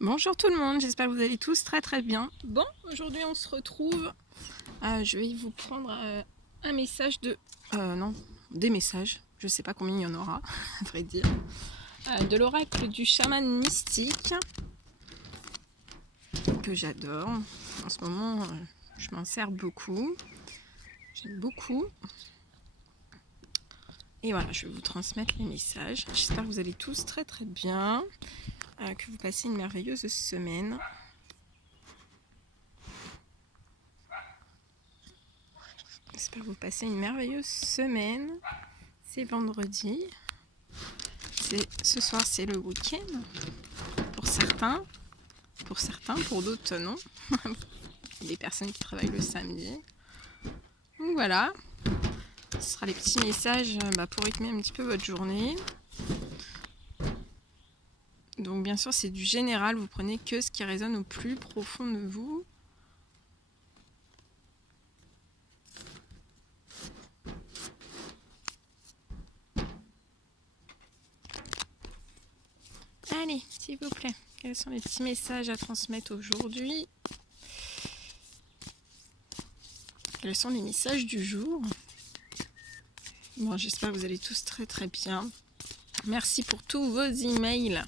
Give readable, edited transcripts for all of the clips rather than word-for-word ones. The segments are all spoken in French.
Bonjour tout le monde, j'espère que vous allez tous très bien. Bon, aujourd'hui on se retrouve. Je vais vous prendre un message de... non, des messages. Je sais pas combien il y en aura, à vrai dire. De l'oracle du chaman mystique, que j'adore. En ce moment, je m'en sers beaucoup. J'aime beaucoup. Et voilà, je vais vous transmettre les messages. J'espère que vous allez tous très bien. Que vous passez une merveilleuse semaine. J'espère que vous passez une merveilleuse semaine. C'est vendredi. Ce soir, c'est le week-end. Pour certains, pour d'autres, non. Des personnes qui travaillent le samedi. Donc voilà. Ce sera les petits messages pour rythmer un petit peu votre journée. Donc bien sûr, c'est du général. Vous prenez que ce qui résonne au plus profond de vous. Allez, s'il vous plaît, quels sont les petits messages à transmettre aujourd'hui? Quels sont les messages du jour? Bon, j'espère que vous allez tous très bien. Merci pour tous vos emails,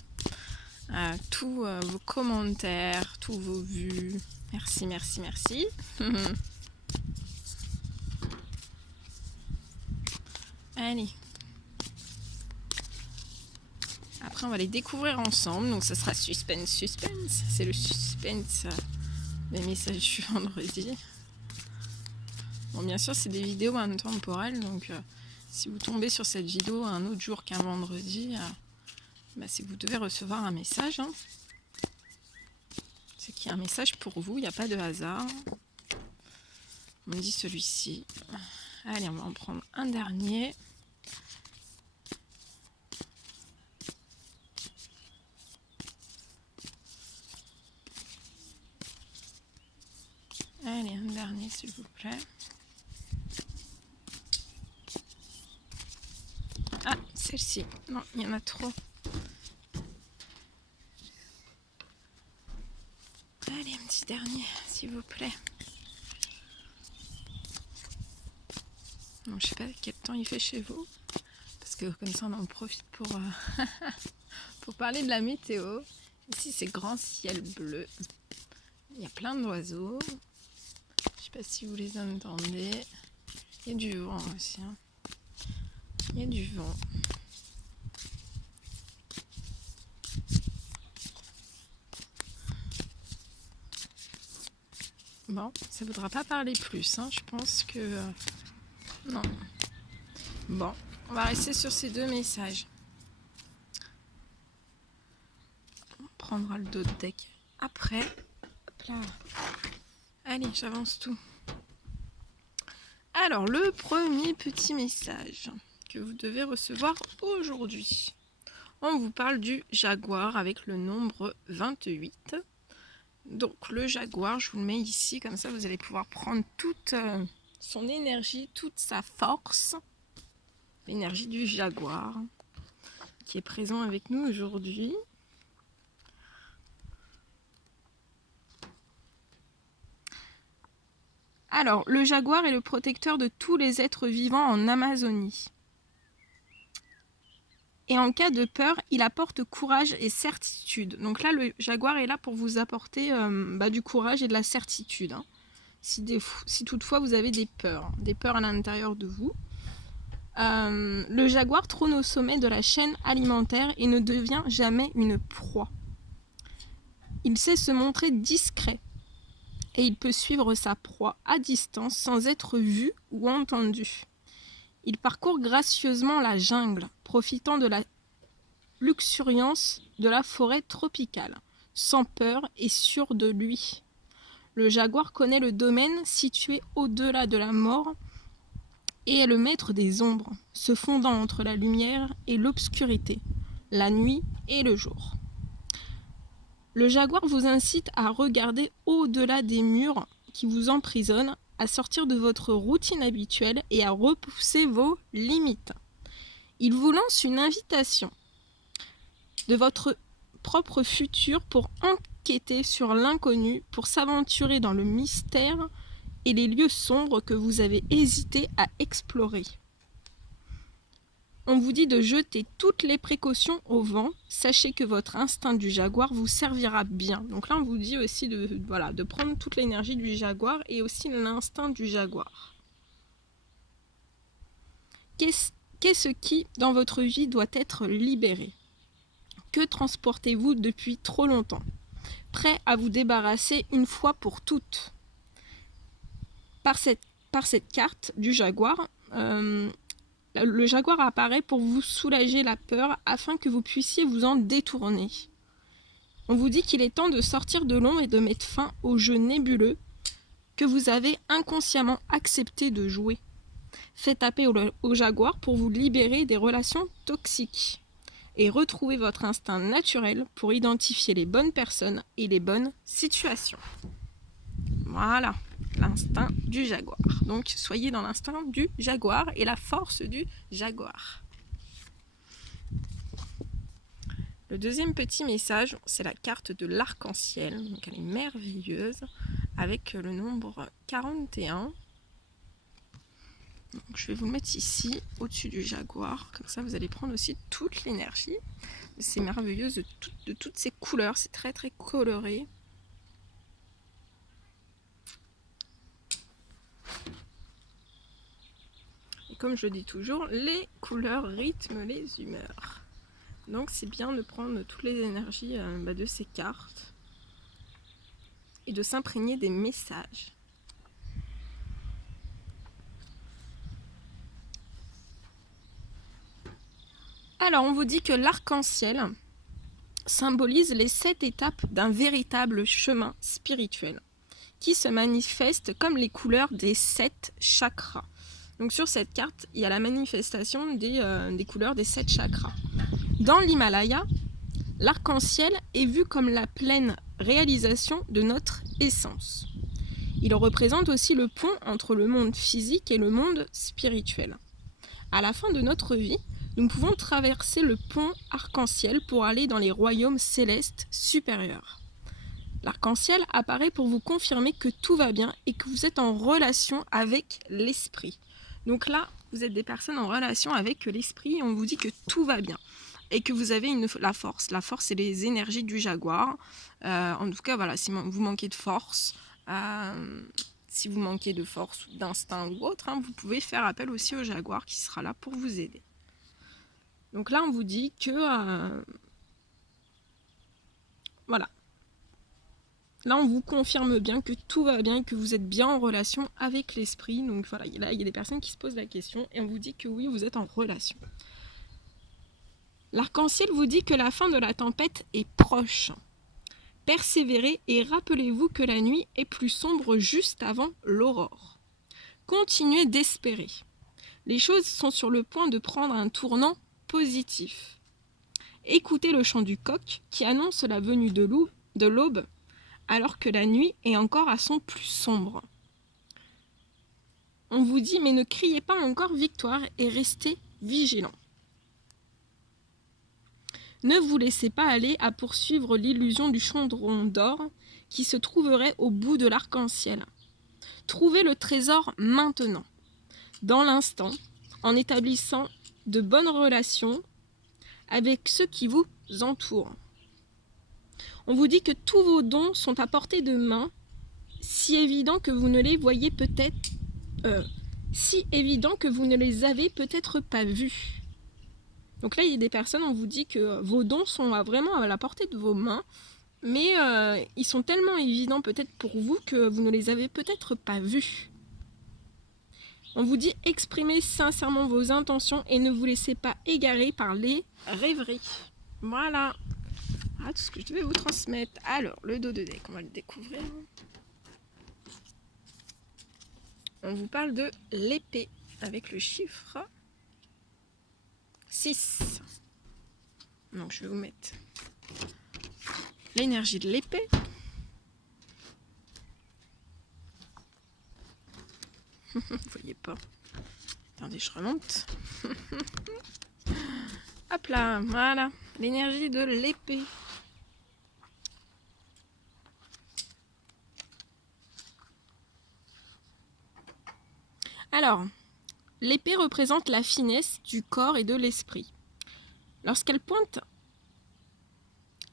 tous vos commentaires, tous vos vues. Merci. Allez. Après, on va les découvrir ensemble. Donc, ça sera suspense. C'est le suspense des messages du vendredi. Bon, bien sûr, c'est des vidéos intemporelles. Donc, si vous tombez sur cette vidéo un autre jour qu'un vendredi, c'est que vous devez recevoir un message. C'est qu'il y a un message pour vous. Il n'y a pas de hasard. On me dit celui-ci. Allez, on va en prendre un dernier. Allez, un dernier, s'il vous plaît. Ah, celle-ci. Non, il y en a trop. Allez, un petit dernier, s'il vous plaît. Bon, je sais pas quel temps il fait chez vous. Parce que comme ça, on en profite pour, pour parler de la météo. Ici, c'est grand ciel bleu. Il y a plein d'oiseaux. Je sais pas si vous les entendez. Il y a du vent aussi. Il y a du vent. Bon, ça ne voudra pas parler plus. Je pense que... non. Bon, on va rester sur ces deux messages. On prendra le dos de deck après. Hop là. Allez, j'avance tout. Alors, le premier petit message que vous devez recevoir aujourd'hui. On vous parle du jaguar avec le nombre 28. Donc, le jaguar, je vous le mets ici, comme ça vous allez pouvoir prendre toute son énergie, toute sa force. L'énergie du jaguar qui est présent avec nous aujourd'hui. Alors, le jaguar est le protecteur de tous les êtres vivants en Amazonie. Et en cas de peur, il apporte courage et certitude. Donc là, le jaguar est là pour vous apporter du courage et de la certitude. Si toutefois vous avez des peurs à l'intérieur de vous. Le jaguar trône au sommet de la chaîne alimentaire et ne devient jamais une proie. Il sait se montrer discret et il peut suivre sa proie à distance sans être vu ou entendu. Il parcourt gracieusement la jungle, profitant de la luxuriance de la forêt tropicale, sans peur et sûr de lui. Le jaguar connaît le domaine situé au-delà de la mort et est le maître des ombres, se fondant entre la lumière et l'obscurité, la nuit et le jour. Le jaguar vous incite à regarder au-delà des murs qui vous emprisonnent, à sortir de votre routine habituelle et à repousser vos limites. Il vous lance une invitation de votre propre futur pour enquêter sur l'inconnu, pour s'aventurer dans le mystère et les lieux sombres que vous avez hésité à explorer. On vous dit de jeter toutes les précautions au vent. Sachez que votre instinct du jaguar vous servira bien. Donc là, on vous dit aussi de prendre toute l'énergie du jaguar et aussi l'instinct du jaguar. Qu'est-ce qui, dans votre vie, doit être libéré? Que transportez-vous depuis trop longtemps? Prêt à vous débarrasser une fois pour toutes? Par cette carte du jaguar, le jaguar apparaît pour vous soulager la peur afin que vous puissiez vous en détourner. On vous dit qu'il est temps de sortir de l'ombre et de mettre fin au jeu nébuleux que vous avez inconsciemment accepté de jouer. Faites appel au jaguar pour vous libérer des relations toxiques et retrouver votre instinct naturel pour identifier les bonnes personnes et les bonnes situations. Voilà, l'instinct du jaguar. Donc, soyez dans l'instinct du jaguar et la force du jaguar. Le deuxième petit message, c'est la carte de l'arc-en-ciel. Donc, elle est merveilleuse avec le nombre 41. Donc, je vais vous le mettre ici, au-dessus du jaguar. Comme ça, vous allez prendre aussi toute l'énergie. C'est merveilleux de toutes ces couleurs. C'est très, très coloré. Et comme je le dis toujours, les couleurs rythment les humeurs. Donc, c'est bien de prendre toutes les énergies de ces cartes et de s'imprégner des messages. Alors, on vous dit que l'arc-en-ciel symbolise les 7 étapes d'un véritable chemin spirituel qui se manifeste comme les couleurs des 7 chakras. Donc sur cette carte, il y a la manifestation des couleurs des 7 chakras. Dans l'Himalaya, l'arc-en-ciel est vu comme la pleine réalisation de notre essence. Il représente aussi le pont entre le monde physique et le monde spirituel. À la fin de notre vie, nous pouvons traverser le pont arc-en-ciel pour aller dans les royaumes célestes supérieurs. L'arc-en-ciel apparaît pour vous confirmer que tout va bien et que vous êtes en relation avec l'esprit. Donc là, vous êtes des personnes en relation avec l'esprit et on vous dit que tout va bien et que vous avez la force. La force, c'est les énergies du jaguar. En tout cas, voilà, si vous manquez de force, si vous manquez de force ou d'instinct ou autre, vous pouvez faire appel aussi au jaguar qui sera là pour vous aider. Donc là, on vous dit que... voilà. Là, on vous confirme bien que tout va bien et que vous êtes bien en relation avec l'esprit. Donc voilà, là, il y a des personnes qui se posent la question et on vous dit que oui, vous êtes en relation. L'arc-en-ciel vous dit que la fin de la tempête est proche. Persévérez et rappelez-vous que la nuit est plus sombre juste avant l'aurore. Continuez d'espérer. Les choses sont sur le point de prendre un tournant positif. Écoutez le chant du coq qui annonce la venue de l'aube alors que la nuit est encore à son plus sombre. On vous dit mais ne criez pas encore victoire et restez vigilants. Ne vous laissez pas aller à poursuivre l'illusion du chaudron d'or qui se trouverait au bout de l'arc-en-ciel. Trouvez le trésor maintenant, dans l'instant, en établissant de bonnes relations avec ceux qui vous entourent. On vous dit que tous vos dons sont à portée de main, si évident que vous ne les voyez peut-être, si évident que vous ne les avez peut-être pas vus. Donc là, il y a des personnes, on vous dit que vos dons sont vraiment à la portée de vos mains, mais ils sont tellement évidents peut-être pour vous que vous ne les avez peut-être pas vus. On vous dit exprimez sincèrement vos intentions et ne vous laissez pas égarer par les rêveries. Voilà. Tout ce que je devais vous transmettre. Alors, le dos de deck, on va le découvrir. On vous parle de l'épée avec le chiffre 6. Donc, je vais vous mettre l'énergie de l'épée. Vous voyez pas. Attendez, je remonte. Hop là, voilà. L'énergie de l'épée. Alors, l'épée représente la finesse du corps et de l'esprit. Lorsqu'elle pointe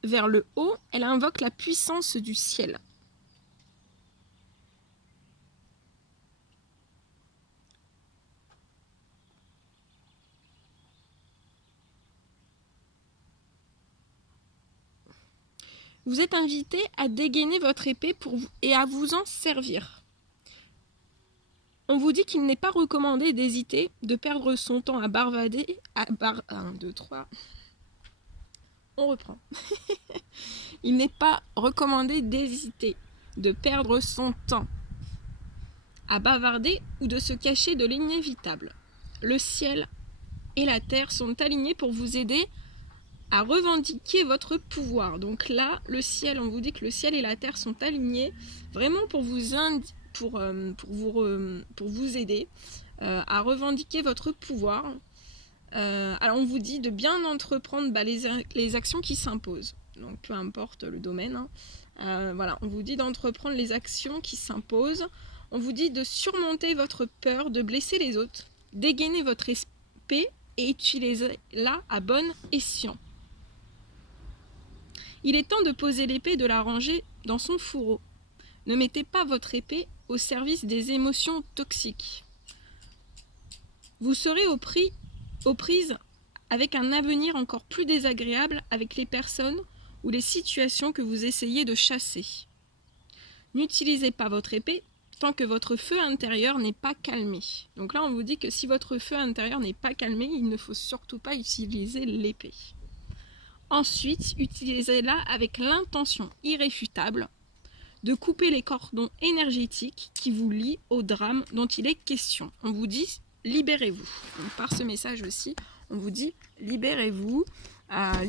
vers le haut, elle invoque la puissance du ciel. Vous êtes invité à dégainer votre épée et à vous en servir. On vous dit qu'il n'est pas recommandé d'hésiter, de perdre son temps à barvader, 1, 2, 3. On reprend. Il n'est pas recommandé d'hésiter, de perdre son temps à bavarder ou de se cacher de l'inévitable. Le ciel et la terre sont alignés pour vous aider à revendiquer votre pouvoir. Donc là, le ciel, on vous dit que le ciel et la terre sont alignés vraiment pour vous aider à revendiquer votre pouvoir. Alors on vous dit de bien entreprendre les actions qui s'imposent. Donc peu importe le domaine. Voilà, on vous dit d'entreprendre les actions qui s'imposent. On vous dit de surmonter votre peur de blesser les autres, dégainer votre épée et utilisez-la à bon escient. Il est temps de poser l'épée et de la ranger dans son fourreau. Ne mettez pas votre épée au service des émotions toxiques. Vous serez aux prises avec un avenir encore plus désagréable avec les personnes ou les situations que vous essayez de chasser. N'utilisez pas votre épée tant que votre feu intérieur n'est pas calmé. Donc là, on vous dit que si votre feu intérieur n'est pas calmé, il ne faut surtout pas utiliser l'épée. Ensuite, utilisez-la avec l'intention irréfutable de couper les cordons énergétiques qui vous lient au drame dont il est question. On vous dit libérez-vous. Donc, par ce message aussi, on vous dit libérez-vous,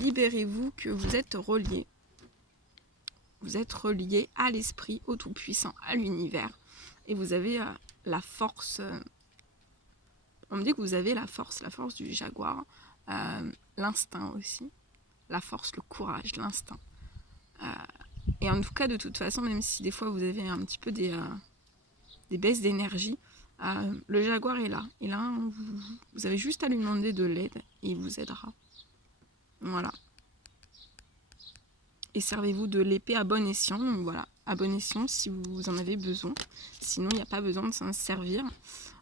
libérez-vous que vous êtes reliés. Vous êtes reliés à l'esprit, au Tout-Puissant, à l'univers. Et vous avez la force. On me dit que vous avez la force du jaguar, l'instinct aussi. La force, le courage, l'instinct. Et en tout cas, de toute façon, même si des fois vous avez un petit peu des baisses d'énergie, le jaguar est là. Et là, vous avez juste à lui demander de l'aide et il vous aidera. Voilà. Et servez-vous de l'épée à bon escient. Donc voilà, à bon escient si vous en avez besoin. Sinon, il n'y a pas besoin de s'en servir.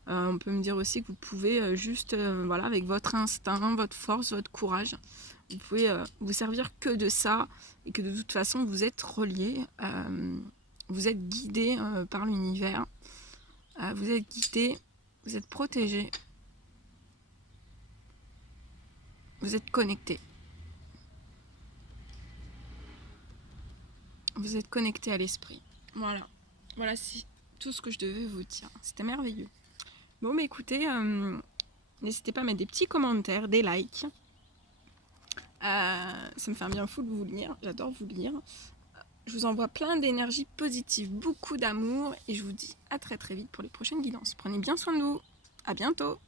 On peut me dire aussi que vous pouvez juste, voilà, avec votre instinct, votre force, votre courage, vous pouvez vous servir que de ça et que de toute façon vous êtes reliés, vous êtes guidés par l'univers, vous êtes guidés, vous êtes protégés, vous êtes connectés. Vous êtes connectés à l'esprit. Voilà, voilà c'est tout ce que je devais vous dire. C'était merveilleux. Bon, mais écoutez, n'hésitez pas à mettre des petits commentaires, des likes. Ça me fait un bien fou de vous lire, j'adore vous lire. Je vous envoie plein d'énergie positive, beaucoup d'amour et je vous dis à très très vite pour les prochaines guidances. Prenez bien soin de vous, à bientôt.